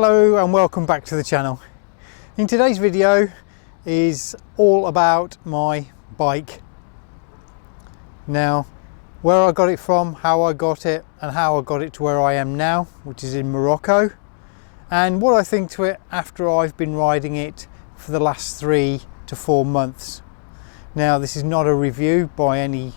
Hello and welcome back to the channel. In today's video is all about my bike. Now, where I got it from, how I got it and how I got it to where I am now, which is in Morocco, and what I think to it after I've been riding it for the last 3 to 4 months. Now, this is not a review by any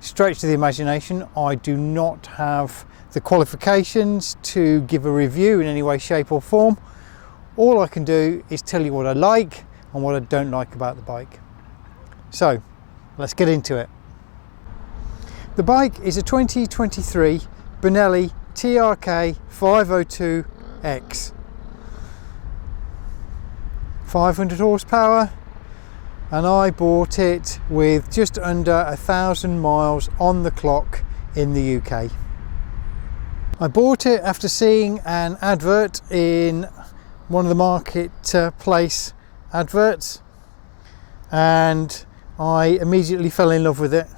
stretch of the imagination. I do not have the qualifications to give a review in any way, shape or form. All I can do is tell you what I like and what I don't like about the bike. So let's get into it. The bike is a 2023 Binelli TRK 502X. 500 horsepower, and I bought it with just under 1,000 miles on the clock in the UK. I bought it after seeing an advert in one of the marketplace adverts, and I immediately fell in love with it.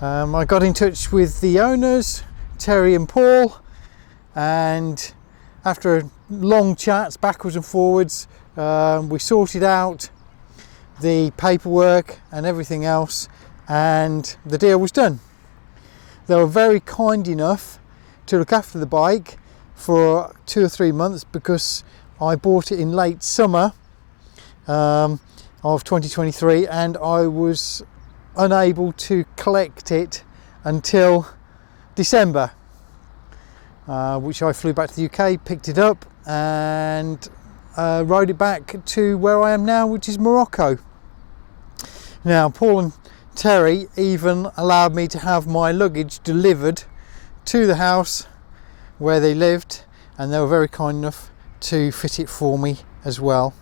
I got in touch with the owners, Terry and Paul, and after long chats backwards and forwards, we sorted out the paperwork and everything else, and the deal was done. They were very kind enough to look after the bike for 2 or 3 months because I bought it in late summer of 2023, and I was unable to collect it until December, which I flew back to the UK, picked it up and rode it back to where I am now, which is Morocco. Now, Paul and Terry even allowed me to have my luggage delivered to the house where they lived, and they were very kind enough to fit it for me as well.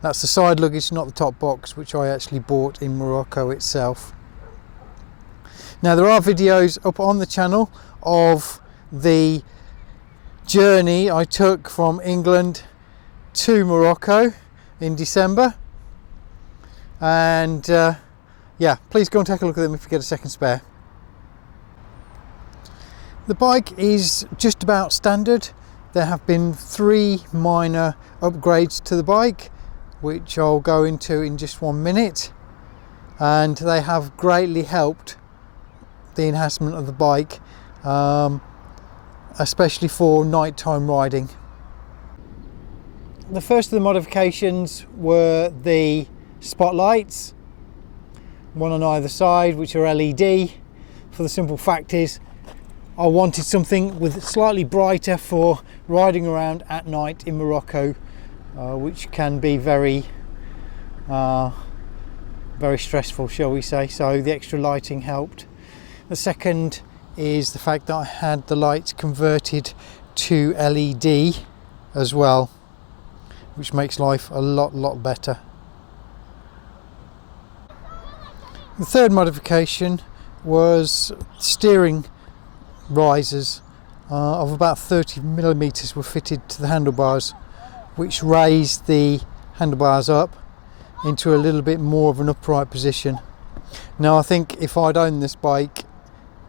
That's the side luggage, not the top box, which I actually bought in Morocco itself. Now, there are videos up on the channel of the journey I took from England to Morocco in December, and yeah, please go and take a look at them if you get a second spare. The bike is just about standard. There have been 3 minor upgrades to the bike, which I'll go into in just 1 minute, and they have greatly helped the enhancement of the bike, especially for nighttime riding. The first of the modifications were the spotlights, one on either side, which are LED. For the simple fact is, I wanted something with slightly brighter for riding around at night in Morocco, which can be very stressful, shall we say. So the extra lighting helped. The second is the fact that I had the lights converted to LED as well, which makes life a lot better. The third modification was steering risers of about 30 millimeters were fitted to the handlebars, which raised the handlebars up into a little bit more of an upright position. Now, I think if I'd owned this bike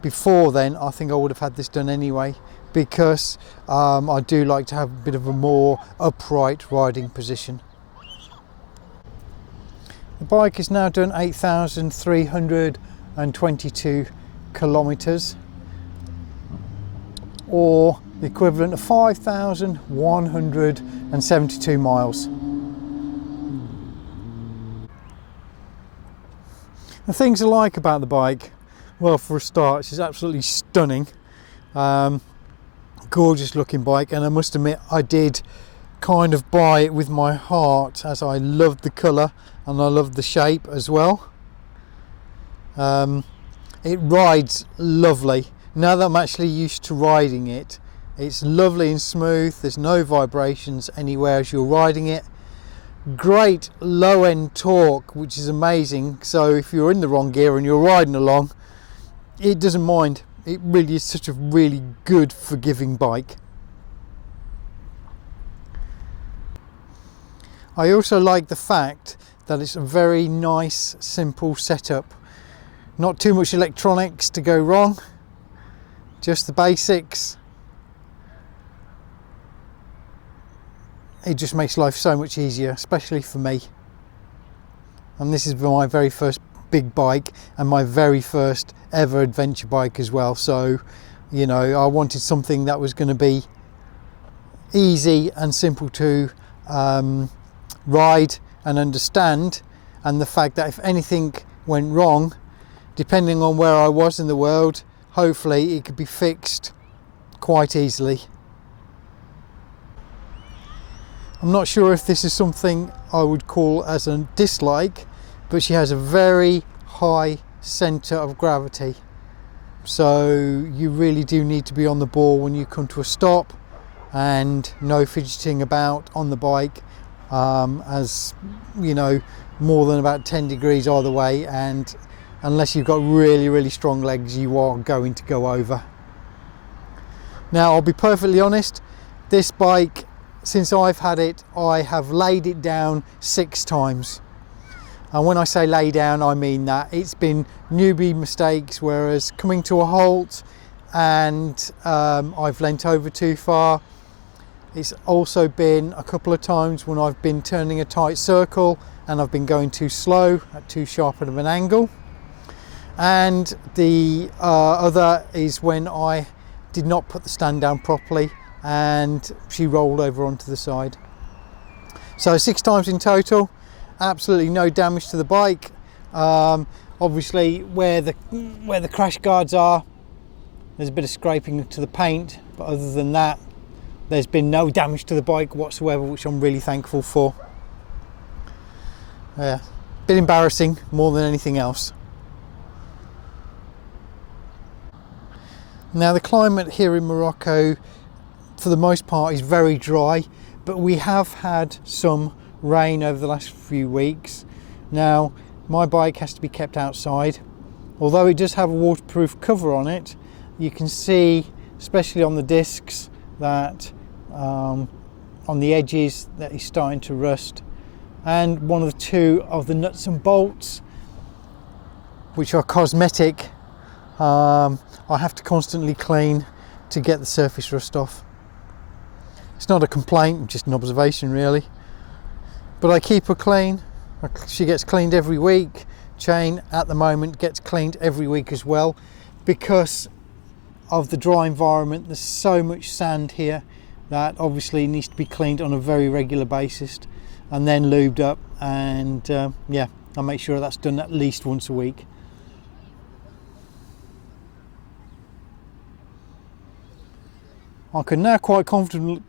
before then, I think I would have had this done anyway, because I do like to have a bit of a more upright riding position. The bike has now done 8,322 kilometers, or the equivalent of 5,172 miles. The things I like about the bike, well, for a start, she's absolutely stunning. Gorgeous looking bike, and I must admit I did kind of buy it with my heart, as I loved the colour and I loved the shape as well. It rides lovely. Now that I'm actually used to riding it, it's lovely and smooth. There's no vibrations anywhere as you're riding it. Great low end torque, which is amazing. So if you're in the wrong gear and you're riding along, it doesn't mind. It really is such a really good, forgiving bike. I also like the fact that it's a very nice, simple setup. Not too much electronics to go wrong, just the basics. it just makes life so much easier, especially for me. And this is my very first big bike and my very first ever adventure bike as well. So, you know, I wanted something that was going to be easy and simple to ride and understand. And the fact that if anything went wrong, depending on where I was in the world, hopefully it could be fixed quite easily. I'm not sure if this is something I would call as a dislike, but she has a very high centre of gravity. So you really do need to be on the ball when you come to a stop, and no fidgeting about on the bike, as you know, more than about 10 degrees either way, and unless you've got really strong legs, you are going to go over. Now, I'll be perfectly honest, this bike, since I've had it, I have laid it down 6 times. And when I say lay down, I mean that it's been newbie mistakes, whereas coming to a halt and I've leant over too far. It's also been a couple of times when I've been turning a tight circle and I've been going too slow at too sharp of an angle. And the other is when I did not put the stand down properly and she rolled over onto the side. So 6 times in total, absolutely no damage to the bike. Obviously where the crash guards are, there's a bit of scraping to the paint, but other than that, there's been no damage to the bike whatsoever, which I'm really thankful for. Yeah, bit embarrassing more than anything else. Now, the climate here in Morocco for the most part is very dry, but we have had some rain over the last few weeks. Now, my bike has to be kept outside. Although it does have a waterproof cover on it, you can see, especially on the discs, that on the edges that is starting to rust, and one of the 2 of the nuts and bolts, which are cosmetic, I have to constantly clean to get the surface rust off. It's not a complaint, just an observation really, but I keep her clean. She gets cleaned every week. Chain at the moment gets cleaned every week as well, because of the dry environment. There's so much sand here that obviously needs to be cleaned on a very regular basis and then lubed up, and yeah, I'll make sure that's done at least once a week. I can now quite confidently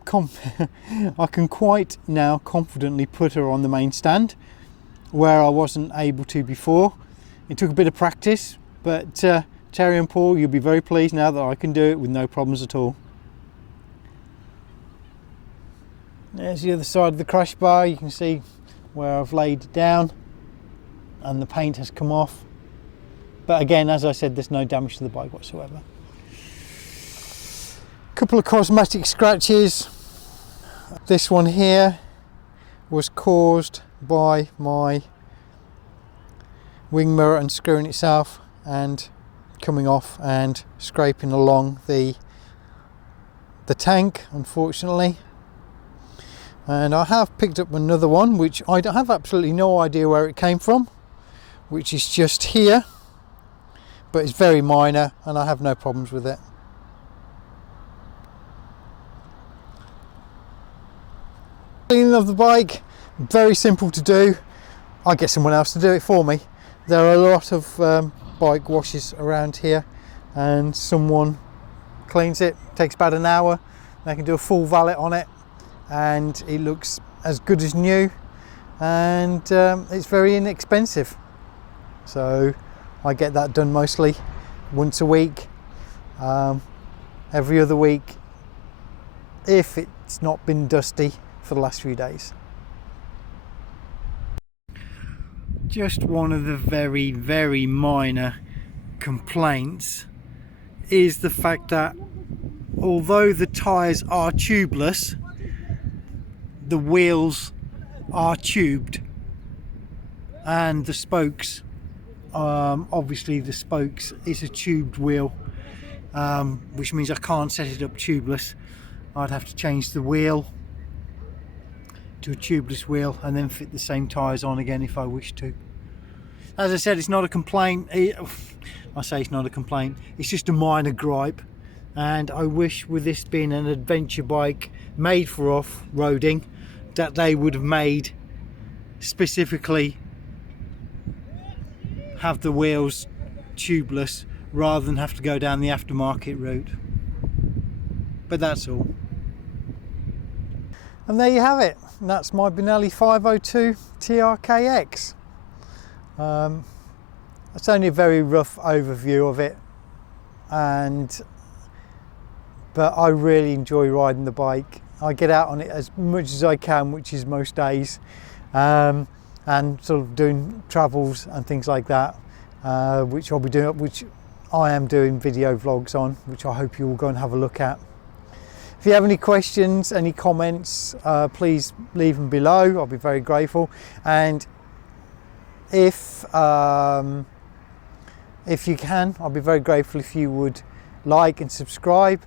confidently put her on the main stand, where I wasn't able to before. It took a bit of practice, but Terry and Paul, you'll be very pleased now that I can do it with no problems at all. There's the other side of the crash bar. You can see where I've laid it down and the paint has come off. But again, as I said, there's no damage to the bike whatsoever. Couple of cosmetic scratches. This one here was caused by my wing mirror unscrewing itself and coming off and scraping along the tank, unfortunately. And I have picked up another one, which I have absolutely no idea where it came from, which is just here, but it's very minor and I have no problems with it. Cleaning of the bike, very simple to do. I get someone else to do it for me. There are a lot of bike washes around here, and someone cleans it. Takes about an hour. They can do a full valet on it, and it looks as good as new, and it's very inexpensive. So I get that done mostly once a week, every other week, if it's not been dusty for the last few days. Just one of the very minor complaints is the fact that although the tyres are tubeless, the wheels are tubed, and the spokes, obviously the spokes is a tubed wheel, which means I can't set it up tubeless. I'd have to change the wheel to a tubeless wheel and then fit the same tyres on again if I wish to. As I said, it's not a complaint. I say it's not a complaint, it's just a minor gripe, and I wish with this being an adventure bike made for off-roading that they would have made specifically have the wheels tubeless rather than have to go down the aftermarket route. But that's all. And there you have it. And that's my Binelli 502 TRKX. It's only a very rough overview of it, but I really enjoy riding the bike. I get out on it as much as I can, which is most days, and sort of doing travels and things like that, which I'll be doing, which I am doing video vlogs on, which I hope you will go and have a look at. If you have any questions, any comments, please leave them below. I'll be very grateful. And if you can, I'll be very grateful if you would like and subscribe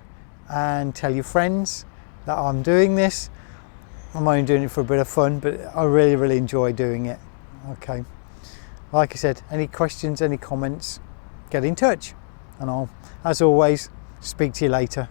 and tell your friends that I'm doing this. I'm only doing it for a bit of fun, but I really, really enjoy doing it. Okay. Like I said, any questions, any comments, get in touch. And I'll, as always, speak to you later.